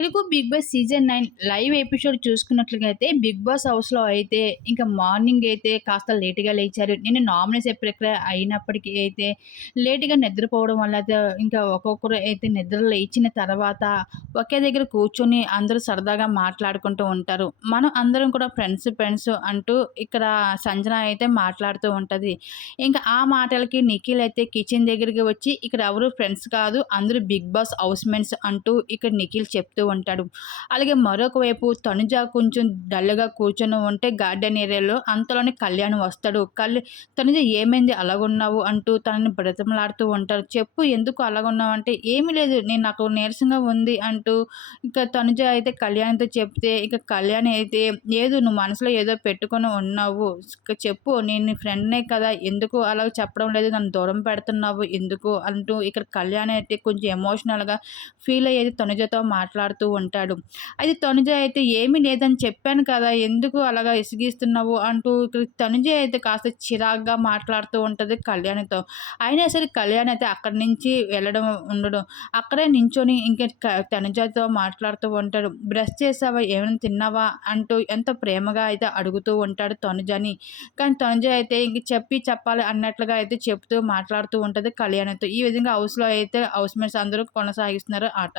Telugu big boss season nine live episode చూసుకున్నట్లయితే big boss హౌస్లో అయితే ఇంకా మార్నింగ్ అయితే కాస్త లేటుగా లేచారు. నేను నామినేషన్ ప్రక్రియ అయినప్పటికీ అయితే లేటుగా నిద్రపోవడం వల్ల అయితే ఇంకా ఒక్కొక్కరు అయితే నిద్ర లేచిన తర్వాత ఒకే దగ్గర కూర్చొని అందరూ సరదాగా మాట్లాడుకుంటూ ఉంటారు. మనం అందరం కూడా ఫ్రెండ్స్ ఫ్రెండ్స్ అంటూ ఇక్కడ సంజన అయితే మాట్లాడుతూ ఉంటుంది. ఇంకా ఆ మాటలకి నిఖిల్ అయితే కిచెన్ దగ్గరికి వచ్చి ఇక్కడ ఎవరు ఫ్రెండ్స్ కాదు అందరూ బిగ్ బాస్ హౌస్మెంట్స్ అంటూ ఇక్కడ నిఖిల్ చెప్తూ ఉంటాడు. అలాగే మరొక వైపు తనుజ కొంచెం డల్గా కూర్చొని ఉంటే గార్డెన్ ఏరియాలో అంతలోనే కళ్యాణ్ వస్తాడు. కళ్యాణ్ తనుజ ఏమైంది అలాగున్నావు అంటూ తనని బ్రతమలాడుతూ ఉంటారు చెప్పు ఎందుకు అలాగున్నావు అంటే ఏమీ లేదు నేను నాకు నీరసంగా ఉంది అంటూ ఇంకా తనుజ అయితే కళ్యాణ్తో చెప్తే ఇక కళ్యాణ్ అయితే ఏదో నువ్వు మనసులో ఏదో పెట్టుకొని ఉన్నావు. చెప్పు నేను ఫ్రెండ్నే కదా ఎందుకు అలా చెప్పడం లేదు నన్ను దూరం పెడుతున్నావు ఎందుకు అంటూ ఇక్కడ కళ్యాణ్ అయితే కొంచెం ఎమోషనల్గా ఫీల్ అయ్యేది తనుజతో మాట్లాడుతూ మాట్లాడుతూ ఉంటాడు. అయితే తనుజ అయితే ఏమీ లేదని చెప్పాను కదా ఎందుకు అలాగా ఇసిగిస్తున్నావు అంటూ తనుజ అయితే కాస్త చిరాగ్గా మాట్లాడుతూ ఉంటుంది కళ్యాణితో. అయినా సరే కళ్యాణ్ అయితే అక్కడి నుంచి వెళ్ళడం ఉండడం. అక్కడే నించొని ఇంకా తనుజతో మాట్లాడుతూ ఉంటాడు. బ్రష్ చేసావా ఏమైనా తిన్నావా? అంటూ ఎంత ప్రేమగా అయితే అడుగుతూ ఉంటాడు తనుజని. కానీ తనుజ అయితే ఇంక చెప్పి చెప్పాలి అన్నట్లుగా అయితే చెప్తూ మాట్లాడుతూ ఉంటుంది కళ్యాణ్తో. ఈ విధంగా హౌస్లో అయితే హౌస్ మేట్స్ అందరూ కొనసాగిస్తున్నారు ఆట.